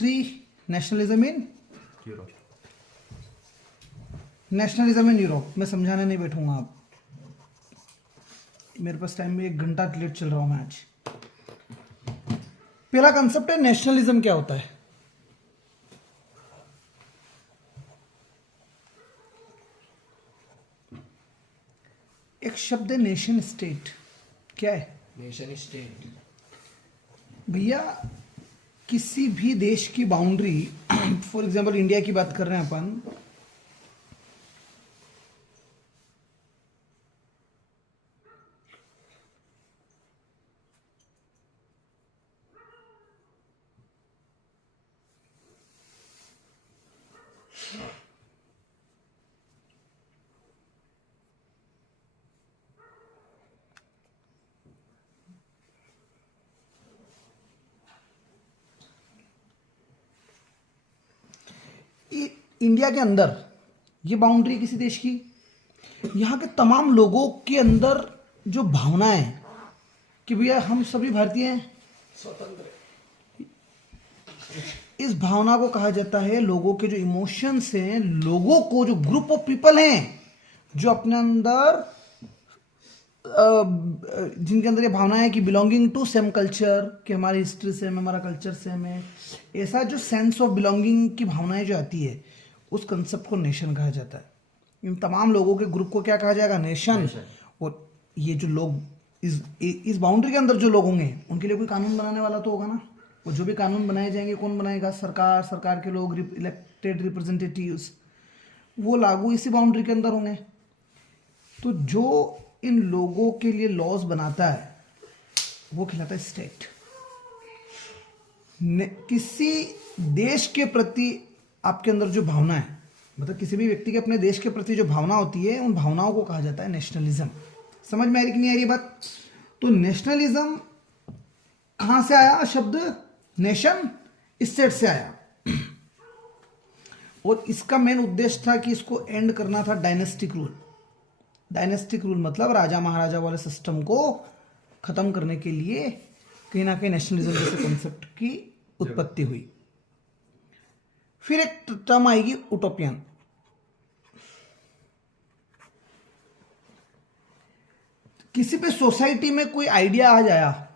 History nationalism in Europe. Nationalism in Europe. मैं समझाने नहीं बैठूंगा, आप मेरे पास टाइम में 1 घंटा लेट चल रहा हूं मैं आज। पहला कंसेप्ट है नेशनलिज्म क्या होता है। एक शब्द है नेशन स्टेट। क्या है नेशन स्टेट? भैया? किसी भी देश की बाउंड्री फॉर एग्जांपल इंडिया की बात कर रहे हैं अपन, इंडिया के अंदर ये बाउंड्री किसी देश की, यहाँ के तमाम लोगों के अंदर जो भावना है कि भैया हम सभी भारतीय हैं, स्वतंत्र। इस भावना को कहा जाता है, लोगों के जो इमोशंस हैं, लोगों को जो ग्रुप ऑफ पीपल हैं जो अपने अंदर जिनके अंदर ये भावना है कि बिलोंगिंग टू सेम कल्चर, कि हमारी हिस्ट्री सेम है, हमारा कल्चर सेम है, ऐसा जो सेंस ऑफ बिलोंगिंग की भावनाएं जो आती है, उस कंसेप्ट को नेशन कहा जाता है। इन तमाम लोगों के ग्रुप को क्या कहा जाएगा? नेशन। और ये जो लोग इस बाउंड्री के अंदर जो लोग होंगे उनके लिए कोई कानून बनाने वाला तो होगा ना। और जो भी कानून बनाए जाएंगे कौन बनाएगा? सरकार, सरकार के लोग, इलेक्टेड रिप्रेजेंटेटिव्स, वो लागू इसी बाउंड्री के अंदर होंगे। तो जो इन लोगों के लिए लॉज बनाता है वो कहलाता है स्टेट। किसी देश के प्रति आपके अंदर जो भावना है, मतलब किसी भी व्यक्ति के अपने देश के प्रति जो भावना होती है, उन भावनाओं को कहा जाता है नेशनलिज्म। समझ में आ रही कि नहीं आ रही बात? तो नेशनलिज्म कहां से आया शब्द? नेशन स्टेट से आया। और इसका मेन उद्देश्य था कि इसको एंड करना था डायनेस्टिक रूल। डायनेस्टिक रूल मतलब राजा महाराजा वाले सिस्टम को खत्म करने के लिए कहीं ना कहीं नेशनलिज्म जैसे कॉन्सेप्ट की उत्पत्ति हुई। फिर एक टर्म आएगी उटोपियन। किसी भी सोसाइटी में कोई आइडिया आ जाया,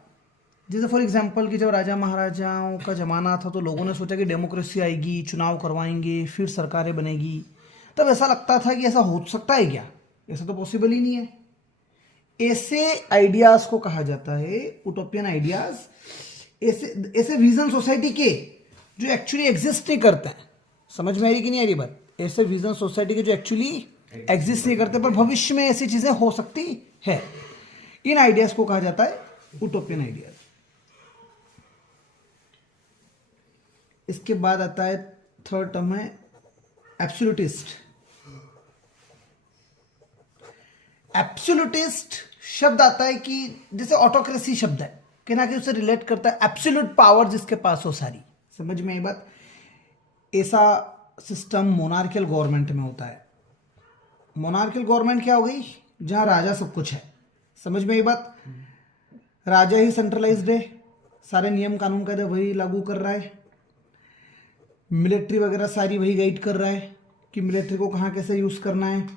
जैसे फॉर एग्जांपल कि जब राजा महाराजाओं का जमाना था तो लोगों ने सोचा कि डेमोक्रेसी आएगी, चुनाव करवाएंगे, फिर सरकारें बनेगी। तब ऐसा लगता था कि ऐसा हो सकता है क्या? ऐसा तो पॉसिबल ही नहीं है। ऐसे आइडियाज को कहा जाता है उटोपियन आइडियाज। ऐसे विजन सोसाइटी के जो एक्चुअली एग्जिस्ट नहीं करते हैं। समझ में आ रही कि नहीं आ रही बात? ऐसे विजन सोसाइटी के जो एक्चुअली एग्जिस्ट नहीं करते पर भविष्य में ऐसी चीजें हो सकती है, इन आइडियाज को कहा जाता है उटोपियन आइडियाज। इसके बाद आता है थर्ड टर्म है एब्सोल्यूटिस्ट। एब्सोल्यूटिस्ट शब्द आता है कि जैसे ऑटोक्रेसी शब्द है, कि ना कि उसे रिलेट करता है एब्सोल्यूट पावर जिसके पास हो सारी। समझ में आई बात? ऐसा सिस्टम मोनार्कियल गवर्नमेंट में होता है। मोनार्कियल गवर्नमेंट क्या हो गई? जहां राजा सब कुछ है। समझ में आई बात? राजा ही सेंट्रलाइज्ड है, सारे नियम कानून का वही लागू कर रहा है, मिलिट्री वगैरह सारी वही गाइड कर रहा है कि मिलिट्री को कहाँ कैसे यूज करना है।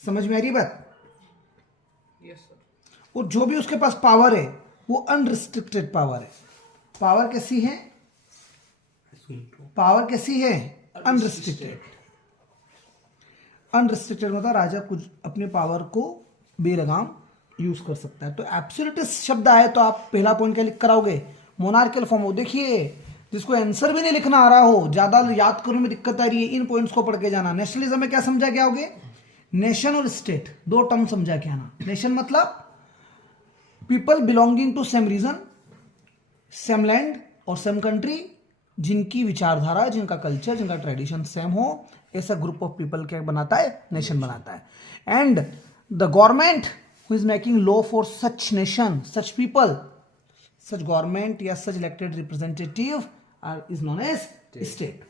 समझ में आ रही बात? और जो भी उसके पास पावर है वो अनरिस्ट्रिक्टेड पावर है। पावर कैसी है? पावर कैसी है? अनरिस्ट्रिक्टेड। अनरिस्ट्रिक्टेड मतलब राजा कुछ अपने पावर को बेलगाम यूज कर सकता है। तो एब्सोल्यूटिस्ट शब्द आए तो आप पहला पॉइंट क्या लिख कर आओगे? मोनार्कियल फॉर्म हो। देखिए, जिसको आंसर भी नहीं लिखना आ रहा हो, ज्यादा याद करने में दिक्कत आ रही है, इन पॉइंट्स को पढ़ के जाना। नेशनलिज्म में क्या समझा के आओगे? नेशन और स्टेट, दो टर्म समझा के आना। नेशन मतलब people belonging to same region, same land और सेम कंट्री, जिनकी विचारधारा, जिनका कल्चर, जिनका ट्रेडिशन सेम हो, ऐसा ग्रुप ऑफ पीपल क्या बनाता है? नेशन बनाता है। And the government who is making law for such nation, such people, such government या such elected representative are is known as state.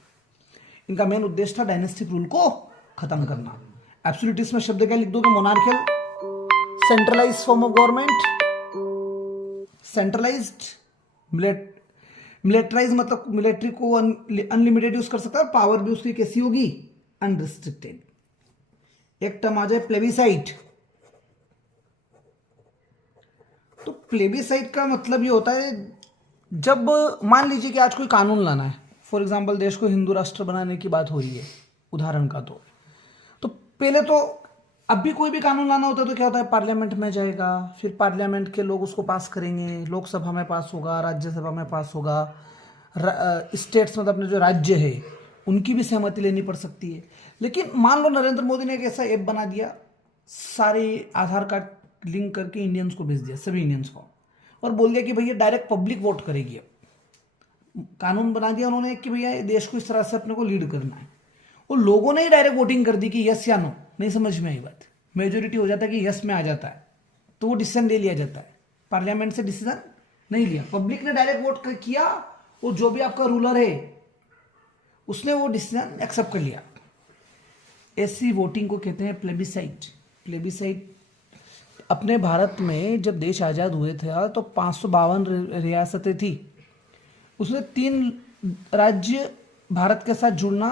इनका मेन उद्देश्य था डायनेस्टिक रूल को खत्म करना। एब्सोल्यूटिज्म में शब्द क्या लिख दोगे? Monarchial, centralised form of government, centralised militarise मतलब मिलिट्री को अनलिमिटेड यूज कर सकता है, और पावर भी उसकी कैसी होगी, अनरिस्ट्रिक्टेड। एक टर्म आ जाए प्लेबिसाइट। तो प्लेबिसाइट का मतलब ये होता है जब मान लीजिए कि आज कोई कानून लाना है, फॉर एग्जांपल देश को हिंदू राष्ट्र बनाने की बात हो रही है उदाहरण का, तो पहले तो अब भी कोई भी कानून लाना होता है तो क्या होता है, पार्लियामेंट में जाएगा, फिर पार्लियामेंट के लोग उसको पास करेंगे, लोकसभा में पास होगा, राज्यसभा में पास होगा, स्टेट्स मतलब अपने जो राज्य है उनकी भी सहमति लेनी पड़ सकती है। लेकिन मान लो नरेंद्र मोदी ने एक ऐसा ऐप बना दिया, सारे आधार कार्ड लिंक करके इंडियंस को भेज दिया, सभी इंडियंस को, और बोल दिया कि भैया डायरेक्ट पब्लिक वोट करेगी। अब कानून बना दिया उन्होंने कि भैया देश को इस तरह से अपने को लीड करना है, और लोगों ने ही डायरेक्ट वोटिंग कर दी कि यस या नो, नहीं समझ में आई बात, मेजोरिटी हो जाता है कि यस में आ जाता है तो वो डिसीजन ले लिया जाता है, पार्लियामेंट से डिसीजन नहीं लिया, पब्लिक ने डायरेक्ट वोट किया, और जो भी आपका रूलर है उसने वो डिसीजन एक्सेप्ट कर लिया। ऐसी वोटिंग को कहते हैं प्लेबिसाइट। प्लेबिसाइट अपने भारत में जब देश आज़ाद हुए थे तो 552 रियासतें थी, उसमें 3 राज्य भारत के साथ जुड़ना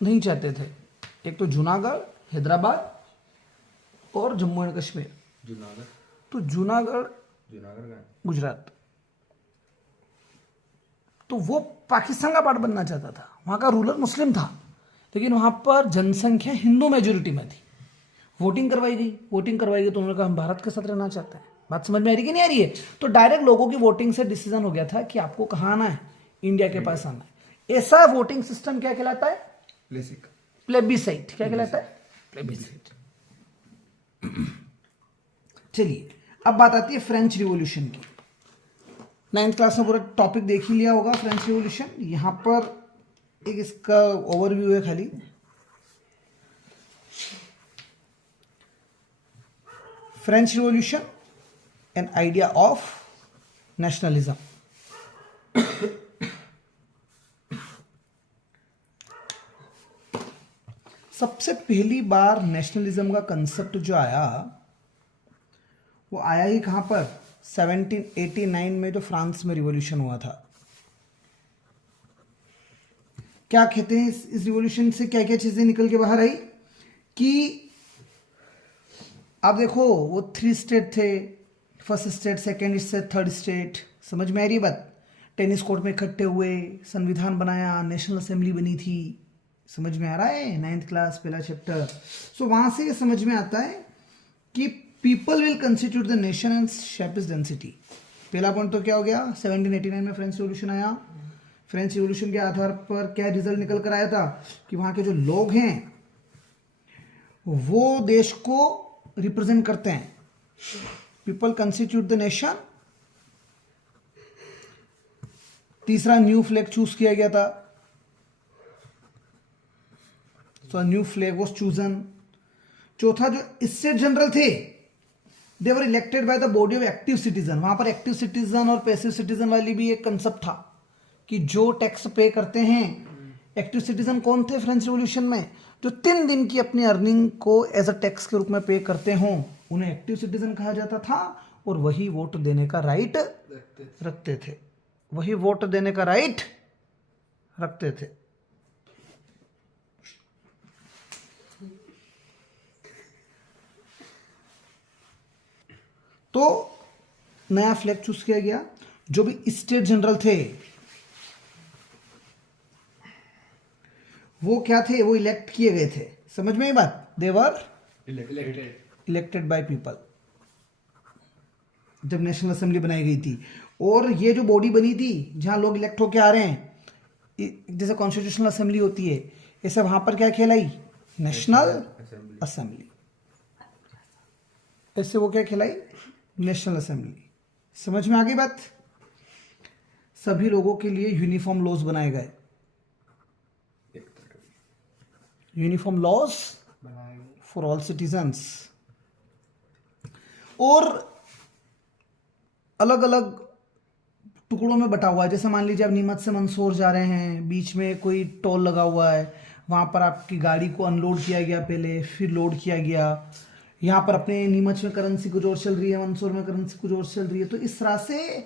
नहीं चाहते थे, एक तो जूनागढ़, हैदराबाद और जम्मू एंड कश्मीर। जूनागढ़, तो जूनागढ़ का गुजरात, तो वो पाकिस्तान का पार्ट बनना चाहता था, वहाँ का रूलर मुस्लिम था, लेकिन वहाँ पर जनसंख्या हिंदू मेजोरिटी में थी। वोटिंग करवाई गई तो उन्होंने कहा हम भारत के साथ रहना चाहते हैं। बात समझ में आ रही कि नहीं आ रही है? तो डायरेक्ट लोगों की वोटिंग से डिसीजन हो गया था कि आपको कहाँ आना है, इंडिया के पास आना है। ऐसा वोटिंग सिस्टम क्या कहलाता है? प्लेबिसाइट। क्या कहलाता है? प्लेबिसाइट। चलिए अब बात आती है फ्रेंच रिवॉल्यूशन की। 9th क्लास में पूरा टॉपिक देख ही लिया होगा फ्रेंच रिवॉल्यूशन। यहां पर एक इसका ओवरव्यू है खाली। French revolution an idea of nationalism. सबसे पहली बार नेशनलिज्म का कंसेप्ट जो आया वो आया ही कहां पर? 1789 में जो फ्रांस में रिवॉल्यूशन हुआ था। क्या कहते हैं इस रिवॉल्यूशन से क्या क्या चीजें निकल के बाहर आई कि आप देखो वो 3 स्टेट थे, first state, second state, third state. समझ में आ रही बात? टेनिस कोर्ट में इकट्ठे हुए, संविधान बनाया, नेशनल असेंबली बनी थी। समझ में आ रहा है? 9th क्लास पहला चैप्टर। सो वहां से ये समझ में आता है कि people will constitute the nation and shape is density. पहला पॉइंट तो क्या हो गया? 1789 में फ्रेंच रिवॉल्यूशन आया। फ्रेंच रिवॉल्यूशन के आधार पर क्या रिजल्ट निकल कर आया था कि वहां के जो लोग हैं वो देश को रिप्रेजेंट करते हैं। People constitute the nation. तीसरा, न्यू फ्लैग चूज किया गया था। So new flag was chosen. चौथा, जो स्टेट जनरल थे they were elected by the body of active citizen. वहां पर एक्टिव सिटीजन और पैसिव सिटीजन वाली भी एक कंसेप्ट था कि जो टैक्स पे करते हैं। एक्टिव सिटीजन कौन थे फ्रेंच रिवॉल्यूशन में? जो 3 दिन की अपनी अर्निंग को एज अ टैक्स के रूप में पे करते हों उन्हें एक्टिव सिटीजन कहा जाता था, और वही वोट देने का राइट रखते थे। वही वोट देने का राइट रखते थे। तो नया फ्लैग चूज किया गया। जो भी स्टेट जनरल थे वो क्या थे? वो इलेक्ट किए गए थे। समझ में आई बात? दे वर इलेक्टेड बाय पीपल जब नेशनल असेंबली बनाई गई थी। और ये जो बॉडी बनी थी जहां लोग इलेक्ट होके आ रहे हैं, जैसे कॉन्स्टिट्यूशनल असेंबली होती है, ऐसे वहां पर क्या कहलाई? National assembly. ऐसे वो क्या कहलाई? National assembly. समझ में आ गई बात? सभी लोगों के लिए यूनिफॉर्म लॉज बनाए गए। Uniform laws for all citizens. और अलग अलग टुकड़ों में बटा हुआ है। जैसे मान लीजिए आप नीमच से मंदसौर जा रहे हैं, बीच में कोई टोल लगा हुआ है, वहां पर आपकी गाड़ी को अनलोड किया गया पहले, फिर लोड किया गया। यहाँ पर अपने नीमच में करेंसी कुछ और चल रही है, मंदसौर में करेंसी कुछ और चल रही है। तो इस तरह से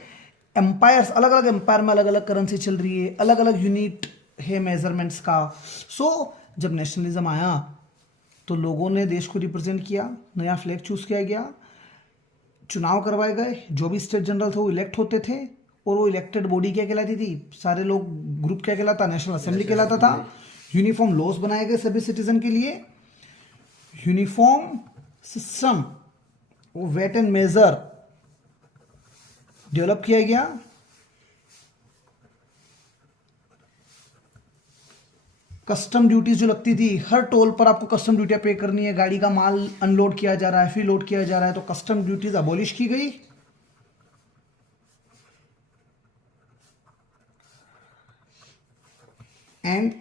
एम्पायर्स, अलग अलग एम्पायर में अलग अलग करेंसी चल रही है, अलग अलग यूनिट है मेजरमेंट्स का। सो जब नेशनलिज्म आया तो लोगों ने देश को रिप्रेजेंट किया, नया फ्लैग चूज किया गया, चुनाव करवाए गए, जो भी स्टेट जनरल थे वो इलेक्ट होते थे, और वो इलेक्टेड बॉडी क्या कहलाती थी, सारे लोग ग्रुप क्या कहलाता, नेशनल असेंबली कहलाता था। यूनिफॉर्म लॉज बनाए गए सभी सिटीजन के लिए, यूनिफॉर्म सिस्टम वो वेट एंड मेजर डेवलप किया गया। कस्टम ड्यूटीज जो लगती थी, हर टोल पर आपको कस्टम ड्यूटी पे करनी है, गाड़ी का माल अनलोड किया जा रहा है, फिर लोड किया जा रहा है, तो कस्टम ड्यूटीज अबॉलिश की गई। एंड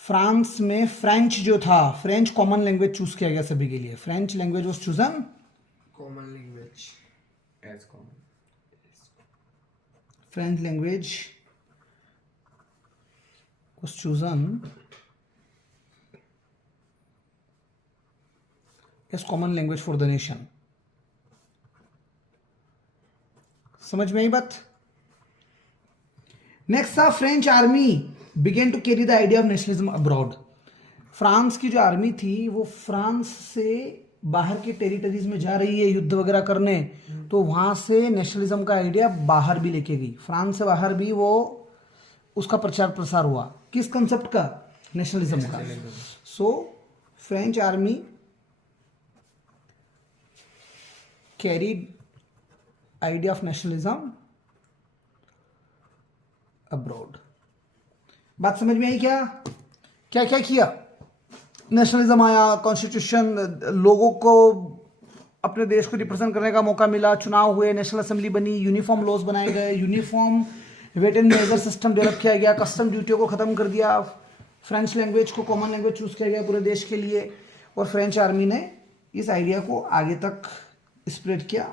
फ्रांस में फ्रेंच जो था, फ्रेंच कॉमन लैंग्वेज चूज किया गया सभी के लिए। French language was chosen, common language as common, French language was chosen as common language for the nation। समझ में आई बात? नेक्स्ट था French army began to carry the idea of nationalism abroad. France की जो आर्मी थी वो France से बाहर के टेरिटरीज में जा रही है युद्ध वगैरह करने, तो वहां से नेशनलिज्म का आइडिया बाहर भी लेके गई, फ्रांस से बाहर भी वो उसका प्रचार प्रसार हुआ। किस कंसेप्ट का? नेशनलिज्म का। सो French army carried idea of nationalism abroad. बात समझ में आई क्या? क्या क्या किया? नेशनलिज्म आया, कॉन्स्टिट्यूशन, लोगों को अपने देश को रिप्रेजेंट करने का मौका मिला, चुनाव हुए, नेशनल असेंबली बनी, यूनिफॉर्म लॉज बनाए गए, uniform weight and measure system develop किया गया, कस्टम ड्यूटियों को खत्म कर दिया, फ्रेंच लैंग्वेज को कॉमन लैंग्वेज चूज किया गया पूरे देश के लिए, और फ्रेंच आर्मी ने इस आइडिया को आगे तक स्प्रेड किया।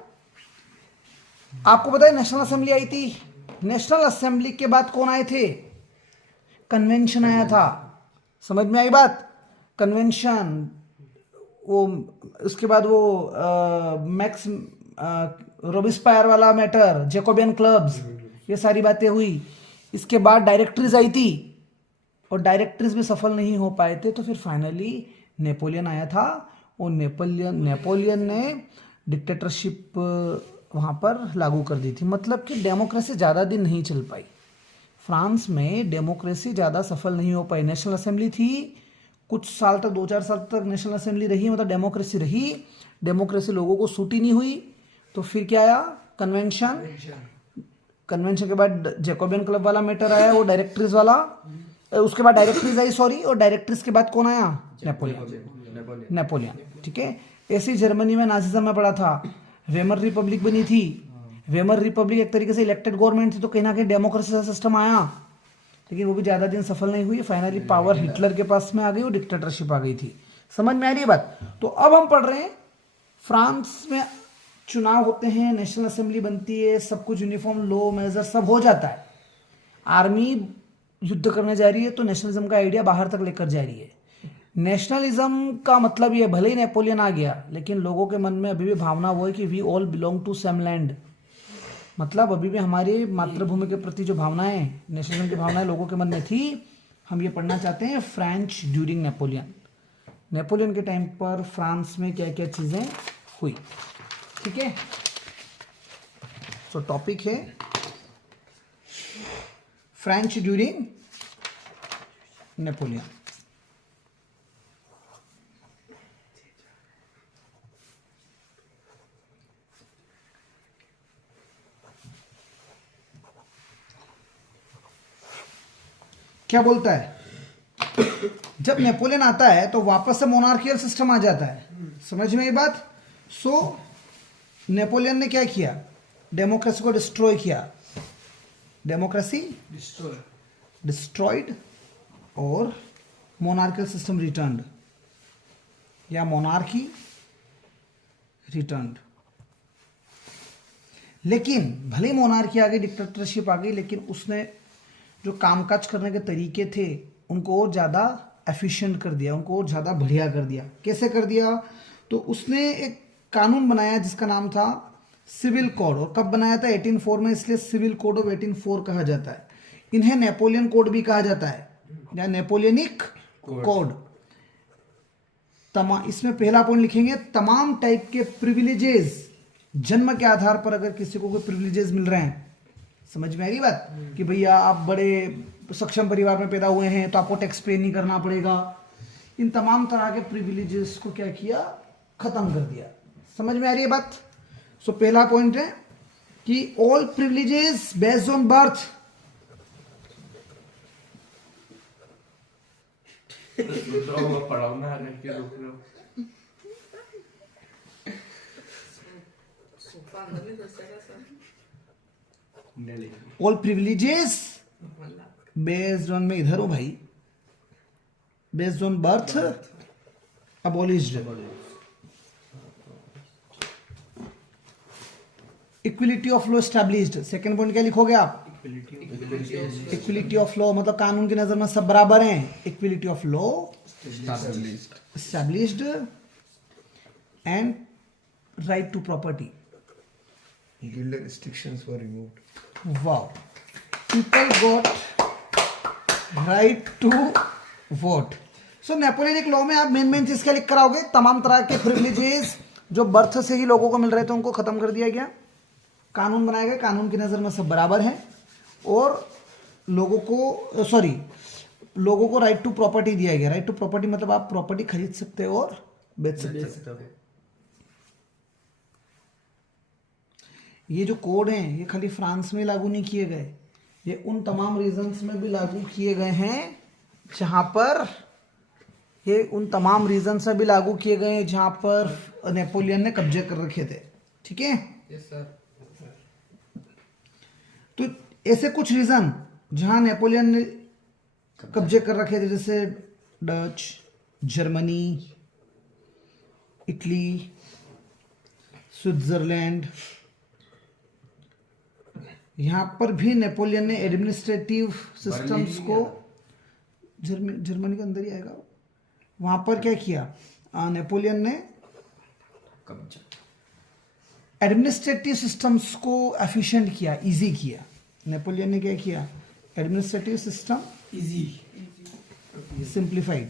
आपको पता है नेशनल असेंबली आई थी, नेशनल असेंबली के बाद कौन आए थे? कन्वेंशन आया था। समझ में आई बात? कन्वेंशन, वो उसके बाद वो मैक्स रोबिस्पायर वाला मैटर, जैकोबियन क्लब्स, ये सारी बातें हुई। इसके बाद डायरेक्टरीज आई थी और डायरेक्टरीज में सफल नहीं हो पाए थे, तो फिर फाइनली नेपोलियन आया था, और नेपोलियन ने डिक्टेटरशिप वहाँ पर लागू कर दी थी। मतलब कि डेमोक्रेसी ज़्यादा दिन नहीं चल पाई फ्रांस में, डेमोक्रेसी ज़्यादा सफल नहीं हो पाई। नेशनल असेंबली थी, कुछ साल तक, 2-4 साल तक नेशनल असेंबली रही, मतलब डेमोक्रेसी रही, डेमोक्रेसी लोगों को सूट ही नहीं हुई। तो फिर क्या आया? कन्वेंशन। कन्वेंशन के बाद जैकोबियन क्लब वाला मैटर आया, वो डायरेक्टरीज वाला, उसके बाद डायरेक्टरीज आई, सॉरी, और डायरेक्टरीज के बाद कौन आया? नेपोलियन। ठीक है। ऐसे ही जर्मनी में नाजिज्म में पड़ा था, वेमर रिपब्लिक बनी थी। वेमर रिपब्लिक एक तरीके से इलेक्टेड गवर्नमेंट थी, तो कहीं ना कहीं डेमोक्रेसी का सिस्टम आया, लेकिन वो भी ज़्यादा दिन सफल नहीं हुई। फाइनली पावर हिटलर के पास में आ गई और डिक्टेटरशिप आ गई थी। समझ में आ रही है बात? तो अब हम पढ़ रहे हैं, फ्रांस में चुनाव होते हैं, नेशनल असेंबली बनती है, सब कुछ यूनिफॉर्म लॉ मेजर सब हो जाता है, आर्मी युद्ध करने जा रही है, तो नेशनलिज्म का आइडिया बाहर तक लेकर जा रही है। नेशनलिज्म का मतलब ये, भले ही नेपोलियन आ गया, लेकिन लोगों के मन में अभी भी भावना वो है कि we all belong to same land. मतलब अभी भी हमारी मातृभूमि के प्रति जो भावनाएं, नेशनलिज्म की भावनाएं लोगों के मन में थी। हम ये पढ़ना चाहते हैं फ्रेंच ड्यूरिंग नेपोलियन। नेपोलियन के टाइम पर फ्रांस में क्या क्या चीज़ें हुई। ठीक है। तो टॉपिक है फ्रेंच ड्यूरिंग नेपोलियन। क्या बोलता है? जब नेपोलियन आता है तो वापस से मोनार्कियल सिस्टम आ जाता है। समझ में ये बात? सो नेपोलियन ने क्या किया? डेमोक्रेसी को डिस्ट्रॉय किया। डेमोक्रेसी डिस्ट्रॉयड और मोनार्कियल सिस्टम रिटर्न्ड, या मोनार्की रिटर्न्ड। लेकिन भले मोनार्की आ गई, डिक्टेटरशिप आ गई, लेकिन उसने जो कामकाज करने के तरीके थे उनको और ज़्यादा एफिशिएंट कर दिया, उनको और ज़्यादा बढ़िया कर दिया। कैसे कर दिया? तो उसने एक कानून बनाया जिसका नाम था सिविल कोड। और कब बनाया था? 1804 में, इसलिए सिविल कोड ऑफ 1804 कहा जाता है। इन्हें नेपोलियन कोड भी कहा जाता है या नेपोलियनिक कोड। इसमें पहला पॉइंट लिखेंगे, तमाम टाइप के प्रिविलेजेस, जन्म के आधार पर अगर किसी को कोई प्रिविलेजेस मिल रहे हैं, समझ में आ रही बात कि भैया आप बड़े सक्षम परिवार में पैदा हुए हैं तो आपको टैक्स पे नहीं करना पड़ेगा, इन तमाम तरह के प्रिविलेजेस को क्या किया? खत्म कर दिया। समझ में आ रही है बात? सो पहला पॉइंट है कि all privileges based on birth, पढ़ाओ ना के रोक रहे हो। ऑल प्रिविलेजेस बेस्ड ऑन, मैं इधर हूं भाई, based on birth abolished. Equality of law established. Second point क्या लिखोगे आप? इक्विलिटी ऑफ लॉ, मतलब कानून की नजर में सब बराबर हैं। Equality of law established and right to property. Guild restrictions were removed. Wow. People got right to vote. So Napoleonic law में आप मेन चीज क्या लिख कर आओगे? तमाम तरह के प्रिविलेजेस जो बर्थ से ही लोगों को मिल रहे थे उनको खत्म कर दिया गया। कानून बनाए गए, कानून की नजर में सब बराबर हैं और लोगों को राइट टू प्रॉपर्टी दिया गया। राइट टू प्रॉपर्टी मतलब आप प्रॉपर्टी खरीद सकते हो और बेच सकते हो। ये जो कोड हैं ये खाली फ्रांस में लागू नहीं किए गए, ये उन तमाम रीजन्स में भी लागू किए गए हैं जहां पर नेपोलियन ने कब्जे कर रखे थे। ठीक है? Yes sir. तो ऐसे कुछ रीजन जहां नेपोलियन ने कब्जे कर रखे थे, जैसे डच, जर्मनी, इटली, स्विट्जरलैंड, यहां पर भी नेपोलियन ने एडमिनिस्ट्रेटिव सिस्टम्स को, जर्मनी के अंदर ही आएगा, वहां पर क्या किया? नेपोलियन ने एडमिनिस्ट्रेटिव सिस्टम्स को एफिशिएंट किया, इजी किया। नेपोलियन ने क्या किया? Administrative system Easy. सिंप्लीफाइड।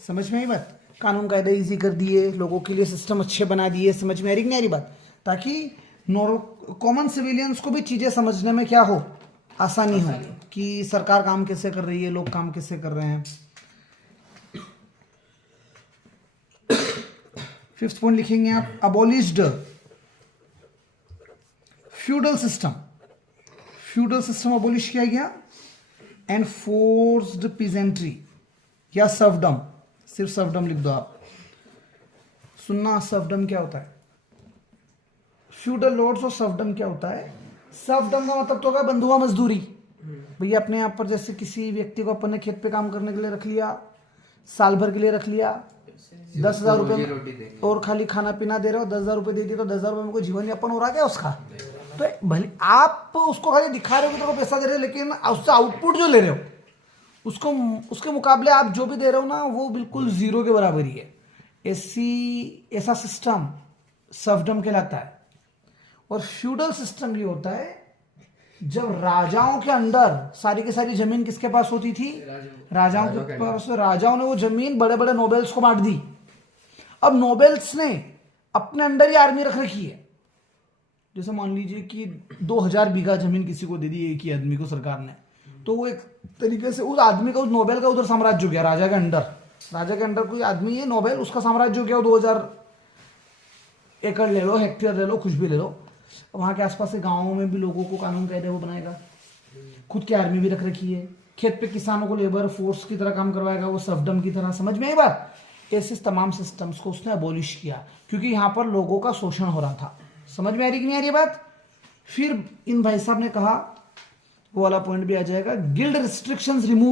समझ में आई बात? कानून कायदे इजी कर दिए, लोगों के लिए सिस्टम अच्छे बना दिए। समझ में आ रही कि नहीं आ रही बात? ताकि कॉमन सिविलियंस को भी चीजें समझने में क्या हो? आसानी हो कि सरकार काम कैसे कर रही है, लोग काम कैसे कर रहे हैं। फिफ्थ पॉइंट लिखेंगे आप, abolished feudal system. Feudal system abolish किया गया। एंड फोर्स्ड पीजेंट्री या सर्फडम, सिर्फ सर्फडम लिख दो आप। सुनना, सर्फडम क्या होता है? फ्यूडल लॉर्ड्स और सर्फडम क्या होता है? सर्फडम का मतलब तो होगा बंधुआ मजदूरी। भैया अपने यहाँ पर जैसे किसी व्यक्ति को अपन ने खेत पे काम करने के लिए रख लिया, साल भर के लिए रख लिया, 10,000 रुपये और खाली खाना पीना दे रहे हो, 10,000 रुपये दे दिए तो 10,000 रुपये में कोई जीवन यापन हो रहा है क्या उसका? तो भले आप उसको खाली दिखा रहे हो कि तो पैसा दे रहे हो, लेकिन उससे आउटपुट जो ले रहे हो उसको, उसके मुकाबले आप जो भी दे रहे हो ना वो बिल्कुल जीरो के बराबर ही है। ऐसा सिस्टम सर्फडम कहलाता है। और फ्यूडल सिस्टम ये होता है जब राजाओं के अंडर सारी की सारी जमीन किसके पास होती थी? राजाओं के पास। राजाओं ने वो जमीन बड़े बड़े नोबेल्स को बांट दी। अब नोबेल्स ने अपने अंडर ही आर्मी रख रखी है। जैसे मान लीजिए कि 2000 बीघा जमीन किसी को दे दी एक ही आदमी को सरकार ने, तो वो एक तरीके से उस आदमी का, उस नोबेल का उधर साम्राज्य हो गया राजा के अंडर। राजा के अंडर कोई आदमी है नोबेल, उसका साम्राज्य हो गया। 2000 एकड़ ले लो, हेक्टेयर ले लो, कुछ भी ले लो। वहां के आसपास के गाँवों में भी लोगों को कानून कायदे वो बनाएगा। खुद की आर्मी भी रख रखी है। खेत पे किसानों को लेबर फोर्स की तरह काम करवाएगा, वो सर्फडम की तरह। समझ में आई बात? ऐसे तमाम सिस्टम्स को उसने अबॉलिश किया क्योंकि यहाँ पर लोगों का शोषण हो रहा था। समझ में आ रही कि नहीं आ रही बात? फिर इन भाई साहब ने कहा, वो वाला पॉइंट भी आ जाएगा, गिल्ड रिस्ट्रिक्शंस रिमूव